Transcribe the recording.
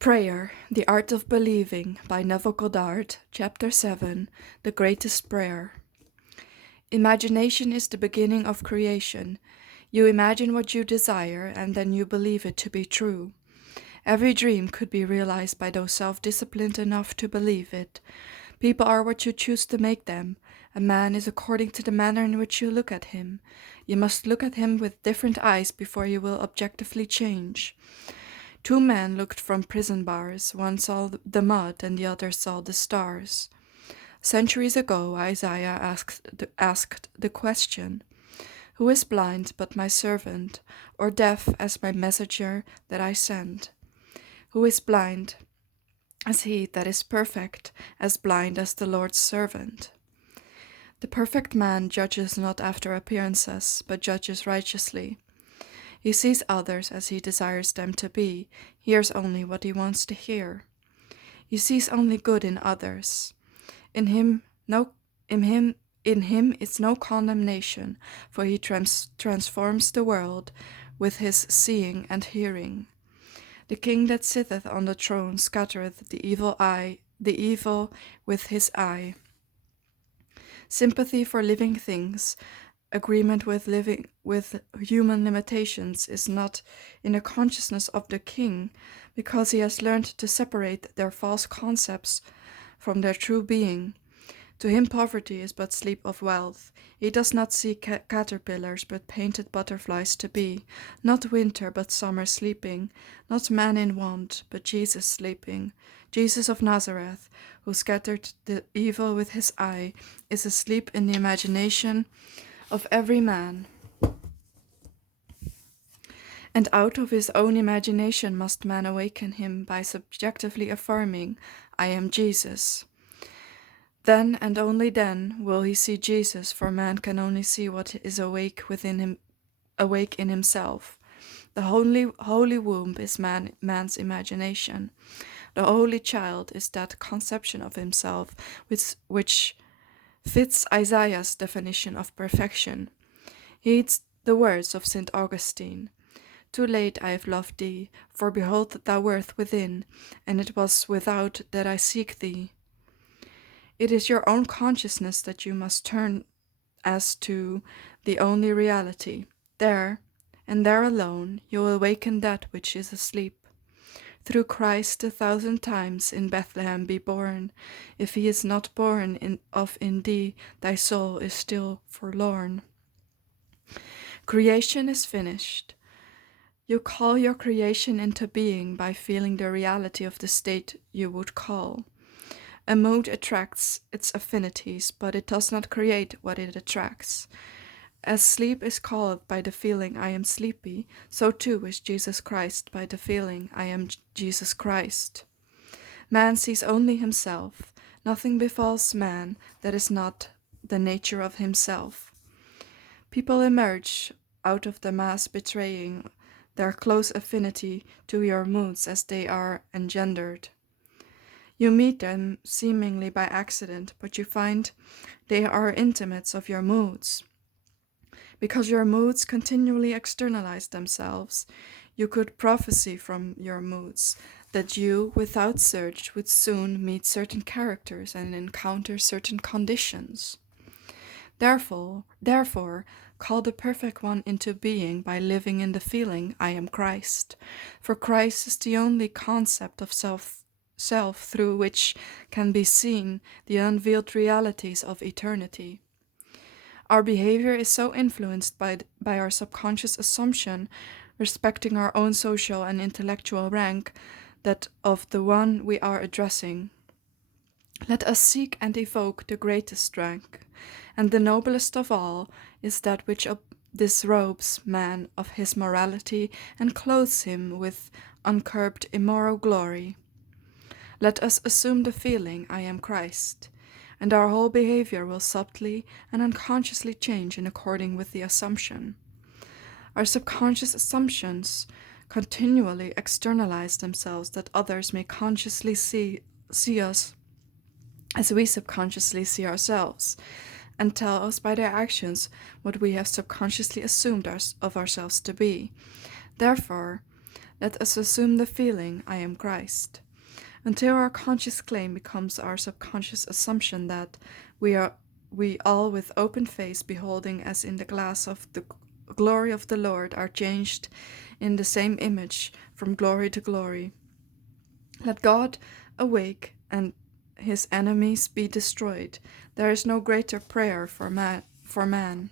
Prayer, The Art of Believing by Neville Goddard, Chapter 7, The Greatest Prayer. Imagination is the beginning of creation. You imagine what you desire, and then you believe it to be true. Every dream could be realized by those self-disciplined enough to believe it. People are what you choose to make them. A man is according to the manner in which you look at him. You must look at him with different eyes before you will objectively change. Two men looked from prison bars. One saw the mud and the other saw the stars. Centuries ago, Isaiah asked the question, "Who is blind but my servant, or deaf as my messenger that I send? Who is blind as he that is perfect, as blind as the Lord's servant?" The perfect man judges not after appearances, but judges righteously. He sees others as he desires them to be, hears only what he wants to hear. He sees only good in others. In him is no condemnation, for he transforms the world with his seeing and hearing. The king that sitteth on the throne scattereth the evil with his eye. Sympathy for living things, agreement with human limitations is not in the consciousness of the king, because he has learned to separate their false concepts from their true being. To him poverty is but sleep of wealth. He does not see caterpillars but painted butterflies to be, not winter but summer sleeping, not man in want but Jesus sleeping. Jesus of Nazareth, who scattered the evil with his eye, is asleep in the imagination of every man. And out of his own imagination must man awaken him by subjectively affirming, "I am Jesus." Then and only then will he see Jesus, for man can only see what is awake in himself. The holy womb is man's imagination. The holy child is that conception of himself which fits Isaiah's definition of perfection. Heeds the words of St. Augustine, "Too late I have loved thee, for behold thou wert within, and it was without that I seek thee." It is your own consciousness that you must turn as to the only reality. There, and there alone, you will awaken that which is asleep. Through Christ 1,000 times in Bethlehem be born. If he is not born in thee, thy soul is still forlorn. Creation is finished. You call your creation into being by feeling the reality of the state you would call. A mood attracts its affinities, but it does not create what it attracts. As sleep is called by the feeling "I am sleepy," so too is Jesus Christ by the feeling "I am Jesus Christ." Man sees only himself. Nothing befalls man that is not the nature of himself. People emerge out of the mass betraying their close affinity to your moods as they are engendered. You meet them seemingly by accident, but you find they are intimates of your moods. Because your moods continually externalize themselves, you could prophesy from your moods that you, without search, would soon meet certain characters and encounter certain conditions. Therefore, call the perfect one into being by living in the feeling "I am Christ," for Christ is the only concept of self through which can be seen the unveiled realities of eternity. Our behavior is so influenced by our subconscious assumption respecting our own social and intellectual rank that of the one we are addressing. Let us seek and evoke the greatest rank, and the noblest of all is that which disrobes man of his morality and clothes him with uncurbed immoral glory. Let us assume the feeling "I am Christ," and our whole behavior will subtly and unconsciously change in according with the assumption. Our subconscious assumptions continually externalize themselves that others may consciously see us as we subconsciously see ourselves, and tell us by their actions what we have subconsciously assumed of ourselves to be. Therefore, Let us assume the feeling, I am Christ, until our conscious claim becomes our subconscious assumption that we all with open face beholding as in the glass of the glory of the Lord are changed in the same image from glory to glory. Let God awake and his enemies be destroyed. There is no greater prayer for man.